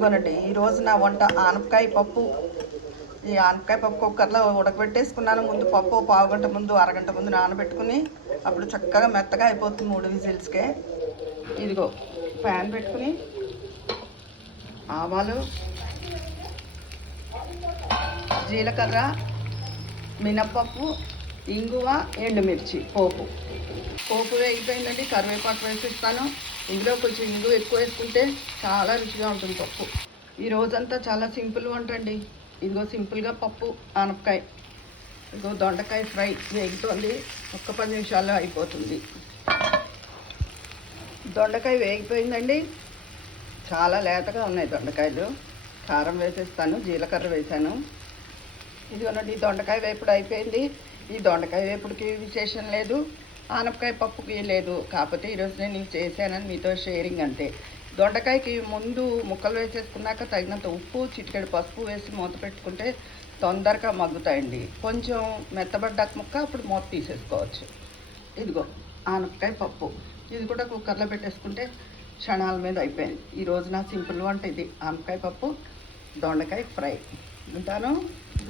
ఇదిగోనండి ఈరోజు నా వంట ఆనపకాయ పప్పు. ఈ ఆనపకాయ పప్పు కుక్కర్లో ఉడకబెట్టేసుకున్నాను. ముందు పప్పు పావుగంట ముందు అరగంట ముందు నానబెట్టుకుని అప్పుడు చక్కగా మెత్తగా అయిపోతుంది 3 విజిల్స్కే. ఇదిగో ప్యాన్ పెట్టుకుని ఆవాలు, జీలకర్ర, మినప్పప్పు, ఇంగువ, ఎండుమిర్చి పోపు వేగిపోయిందండి. కరివేపాకు వేసిస్తాను. ఇందులో కొంచెం ఇంగువ ఎక్కువ వేసుకుంటే చాలా రుచిగా ఉంటుంది పప్పు. ఈ రోజంతా చాలా సింపుల్ వంట అండి. ఇదిగో సింపుల్గా పప్పు ఆనపకాయ, ఇదిగో దొండకాయ ఫ్రై వేగుతోంది. ఒక్క 10 నిమిషాల్లో అయిపోతుంది. దొండకాయ వేగిపోయిందండి. చాలా లేతగా ఉన్నాయి దొండకాయలు. కారం వేసేస్తాను, జీలకర్ర వేసాను. ఇదిగోనండి దొండకాయ వేపుడు అయిపోయింది. ఈ దొండకాయ వేపుడికి విశేషం లేదు, ఆనపకాయ పప్పుకి లేదు. కాకపోతే ఈరోజు నేను చేశానని మీతో షేరింగ్ అంతే. దొండకాయకి ముందు ముక్కలు వేసేసుకున్నాక తగినంత ఉప్పు, చిటికెడు పసుపు వేసి మూత పెట్టుకుంటే తొందరగా మగ్గుతాయండి. కొంచెం మెత్తబడ్డాక ముక్క అప్పుడు మూత తీసేసుకోవచ్చు. ఇదిగో ఆనపకాయ పప్పు, ఇది కూడా కుక్కర్లో పెట్టేసుకుంటే క్షణాల మీద అయిపోయింది. ఈరోజు నా సింపుల్ వంట ఇది, ఆనపకాయ పప్పు, దొండకాయ ఫ్రై. ఉంటాను.